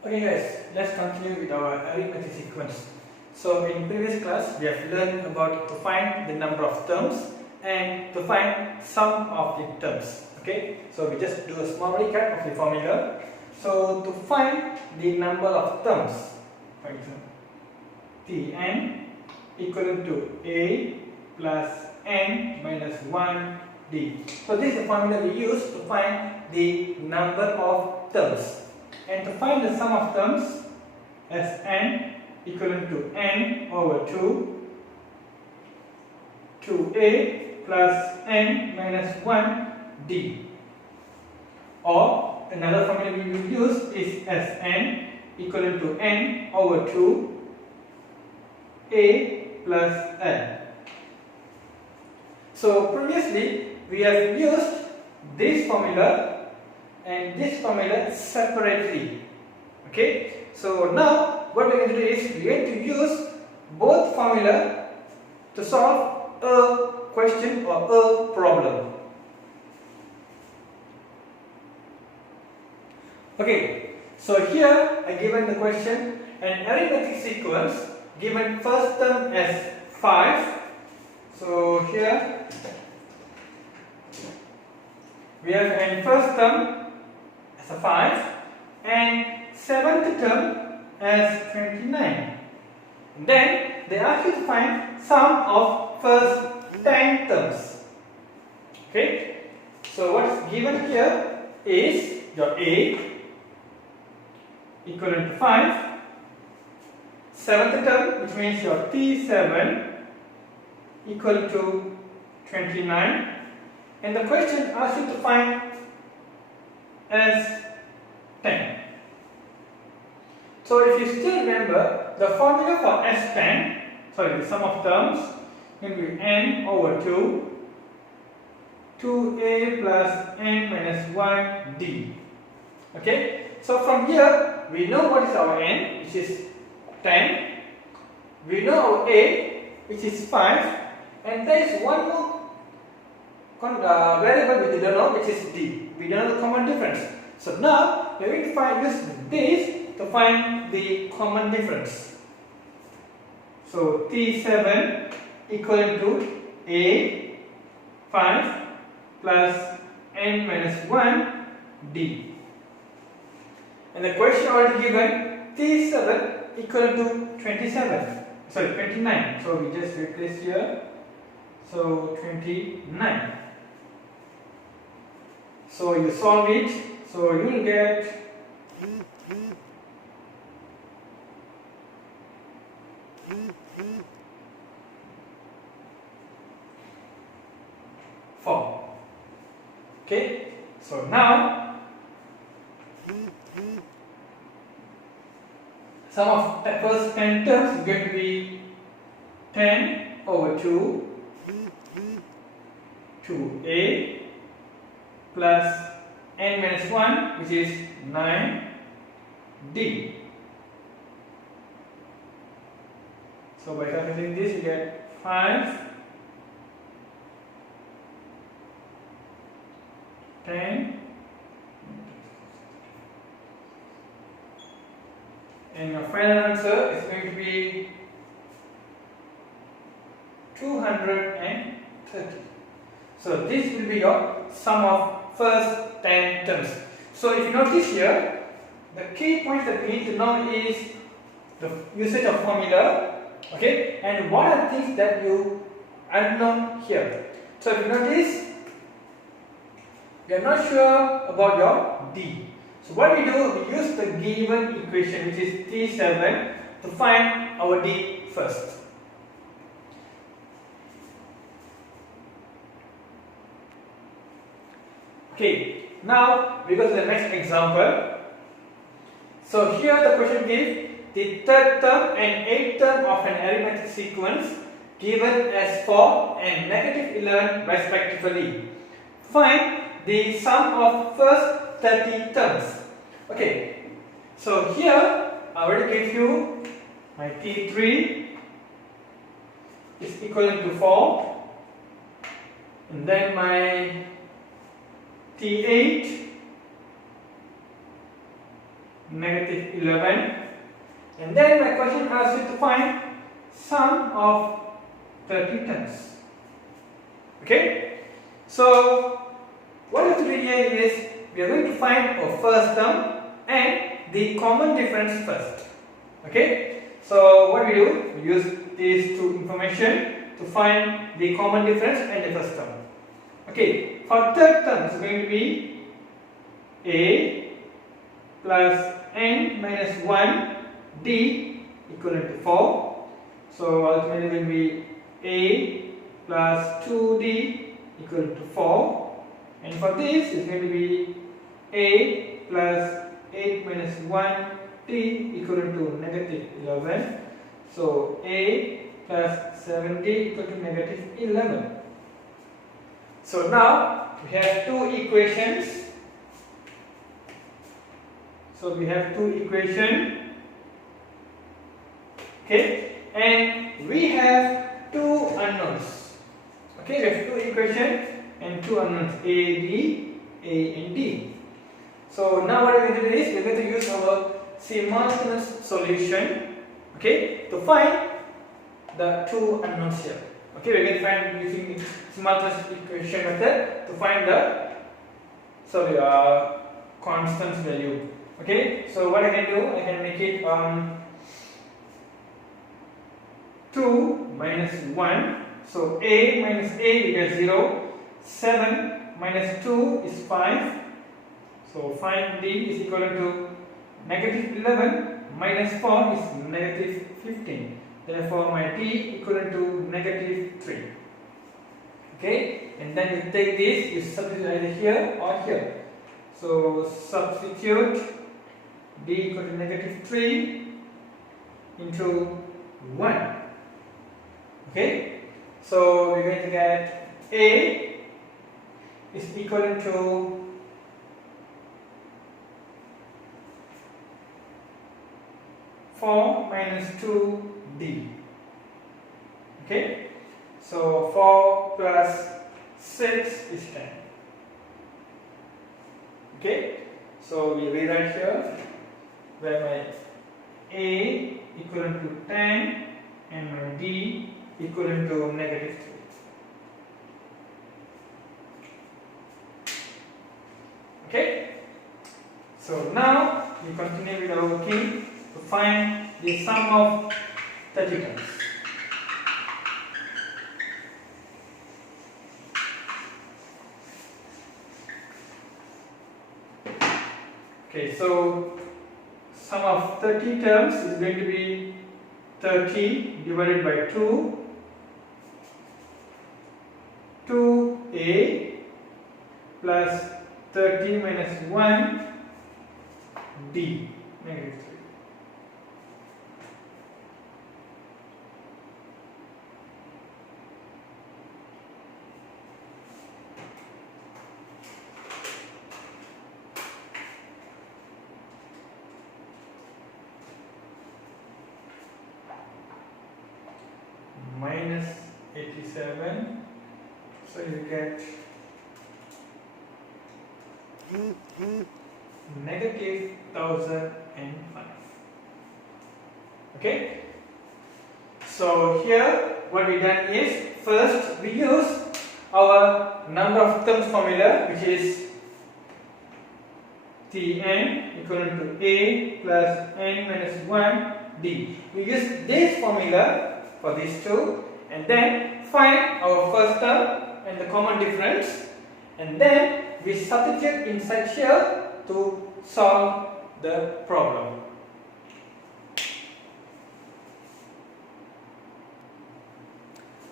Okay guys, let's continue with our arithmetic sequence. So in previous class, we have learned about to find the number of terms and to find sum of the terms. Okay, so we just do a small recap of the formula. So to find the number of terms, for example, Tn equivalent to A plus n minus 1d. So this is the formula we use to find the number of terms. And to find the sum of terms, as n equivalent to n over 2 to a plus n minus 1 d. Or another formula we will use is as n equivalent to n over 2 a plus n. So previously we have used this formula and this formula separately. Okay, so now what we're going to do is we're going to use both formula to solve a question or a problem. Okay, so here I given the question an arithmetic sequence given first term as 5. So here we have an first term as a 5 and seventh term as 29. And then they ask you to find sum of first 10 terms. Okay, so what is given here is your A equivalent to 5, seventh term, which means your T7 equal to 29, and the question asks you to find as 10. So if you still remember, the formula for S10, the sum of terms, will be n over 2 2a plus n minus 1d. Okay, so from here we know what is our n, which is 10. We know our a, which is 5, and there is one more variable we don't know, which is d. We don't know the common difference. So now we are going to use this to find the common difference. So T7 equal to A 5 plus n minus 1 d. And the question already given T7 equal to 29. So we just replace here. So 29. So you solve it. So you will get 4. Okay, so now sum of the first 10 terms is going to be 10 over 2 to a plus n minus 1, which is 9d. So by calculating this, you get 5, 10, and your final answer is going to be 230. So this will be your sum of first 10 terms. So if you notice here, the key points that we need to know is the usage of formula, okay, and what are things that you unknown here. So if you notice, we are not sure about your d. So what we do, we use the given equation, which is T7, to find our d first. Okay, now we go to the next example. So here the question gives the third term and eighth term of an arithmetic sequence given as 4 and negative 11 respectively. Find the sum of first 30 terms. Okay, so here I already gave you my T3 is equivalent to 4, and then my T8 negative 11. And then my question asks you to find sum of 30 terms. Okay? So what we have to do here is we are going to find our first term and the common difference first. Okay? So what we do, we use these two information to find the common difference and the first term. Okay, for third term it's going to be a plus n minus 1 d equivalent to 4. So ultimately it will be a plus 2d equal to 4. And for this it's going to be a plus 8 minus 1 d equivalent to negative 11. So a plus 7d equal to negative 11. So now we have two equations. So we have two equations. Okay, and we have two unknowns. Okay, we have two equations and two unknowns, A and D. So now what we're going to do is we're going to use our simultaneous solution, okay, to find the two unknowns here. Okay, we're going to find using simultaneous equation method to find the constant value. Okay, so what I can do, I can make it 2 minus 1. So a minus a we get 0. 7 minus 2 is 5. So find d is equal to negative 11 minus 4 is negative 15. Therefore my d equal to negative 3. Okay, and then you take this, you substitute either here or here. So substitute d equal to negative 3 into 1. Okay, so we're going to get a is equal to 4 minus 2d. Okay, so 4 plus 6 is 10. Okay, so we rewrite here where my a equivalent to 10 and my d equivalent to negative 3. Okay, so now we continue with our working to find the sum of 30 terms. Okay, so sum of 30 terms is going to be 30 divided by 2, 2a plus 30 minus 1 d negative 3. Minus 87, so you get negative 1005. Okay, so here what we done is first we use our number of terms formula, which is Tn equal to a plus n minus 1 d. We use this formula for these two and then find our first term and the common difference, and then we substitute inside here to solve the problem.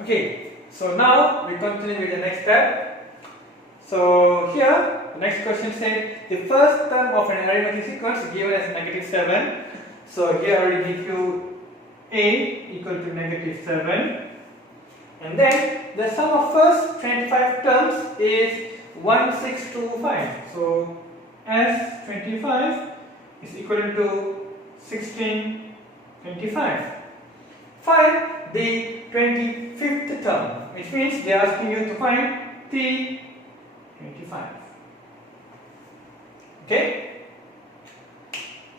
Okay, so now we continue with the next step. So here the next question said the first term of an arithmetic sequence is given as negative 7. So here I already give you a equal to negative 7, and then the sum of first 25 terms is 1625. So as 25 is equal to 1625. Find the 25th term, which means they are asking you to find T25. Okay,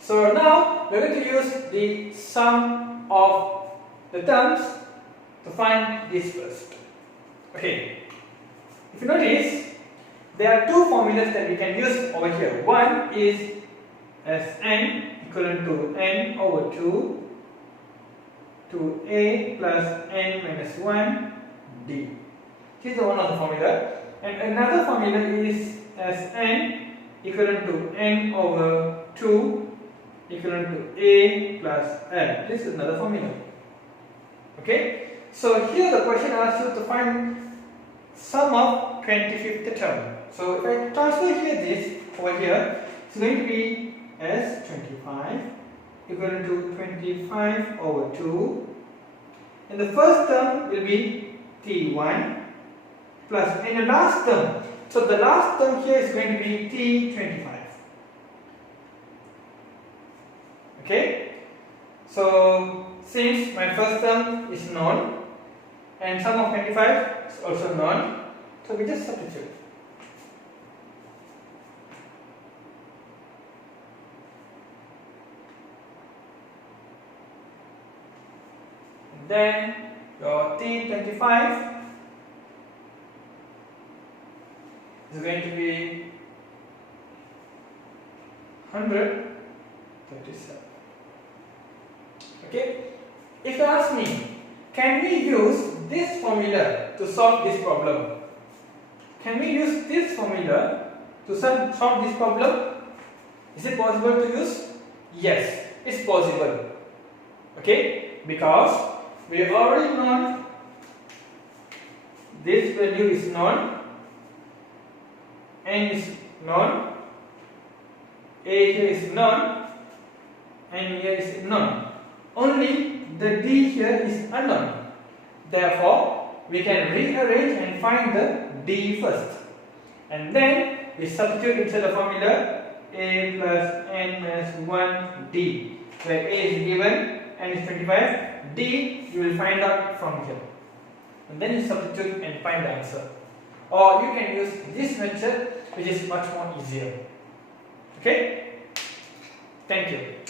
So now we are going to use the sum of the terms to find this first. Okay, if you notice, there are two formulas that we can use over here. One is as n equivalent to n over 2 to a plus n minus 1 d. This is one of the formula. And another formula is as n equivalent to n over 2 equivalent to a plus l. This is another formula. Okay. So here the question asks you to find sum of 25th term. So if I transfer here this over here, it's going to be as 25 equivalent to 25 over 2. And the first term will be t1 plus, and the last term, so the last term here is going to be t25. Okay, so since my first term is known and sum of 25 is also known, so we just substitute. And then your t25 is going to be 137. Okay, if you ask me, can we use this formula to solve this problem? Can we use this formula to solve this problem? Is it possible to use? Yes, it's possible. Okay, because we have already known this value is known, n is known, a here is known, and here is known. Only the d here is unknown. Therefore, we can rearrange and find the d first. And then we substitute inside the formula a plus n minus 1 d, where a is given, n is 25, d you will find out from here. And then you substitute and find the answer. Or you can use this method, which is much more easier. Okay? Thank you.